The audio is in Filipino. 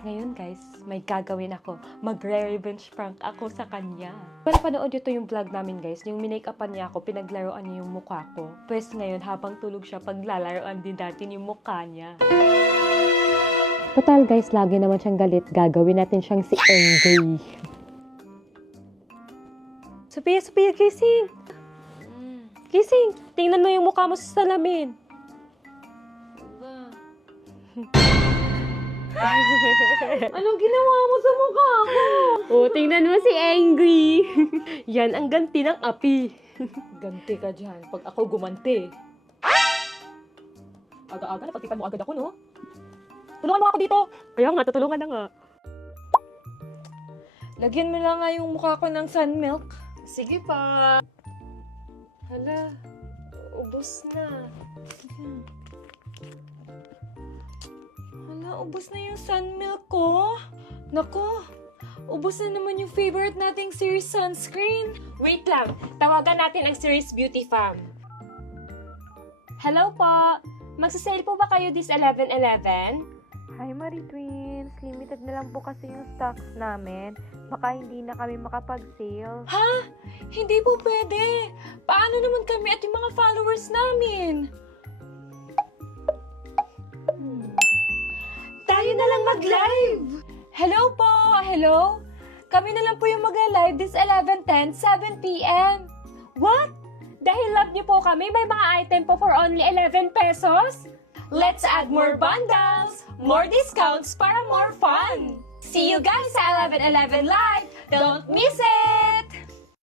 At ngayon guys, may gagawin ako. Magre-revenge prank ako sa kanya. Para panood ito yung vlog namin guys, yung minake-upan niya ako, pinaglaruan niya yung mukha ko. Pwes ngayon, habang tulog siya, paglalaroan din natin yung mukha niya. Total guys, lagi naman siyang galit. Gagawin natin siyang si Angry. Sophia, gising! Gising! Tingnan mo yung mukha mo sa salamin. Anong ginawa mo sa mukha ko? Oh, tingnan mo si Angry. Yan ang ganti ng api. Ganti ka dyan pag ako gumanti. Aga-aga, napagtipan mo agad ako, no? Tulungan mo ako dito! Kaya nga, tutulungan na nga. Lagyan mo lang nga yung mukha ko ng sun milk. Sige pa. Hala, ubos na. Hala, ubos na yung sun milk ko. Nako, ubos na naman yung favorite nating series sunscreen. Wait lang, tawagan natin ang Series Beauty Fam. Hello po, magsasale po ba kayo this 11/11? Hi Marie Twins! Limited na lang po kasi yung stocks namin. Baka hindi na kami makapag-sale. Ha? Hindi po pwede. Paano naman kami at yung mga followers namin? Tayo na lang mag-live! Hello po! Hello? Kami na lang po yung mag-live this 11/10, 7 p.m. What? Dahil love niyo po kami, may mga item po for only 11 pesos? Let's add more bundles, more discounts para more fun! See you guys sa 11/11 Live! Don't miss it!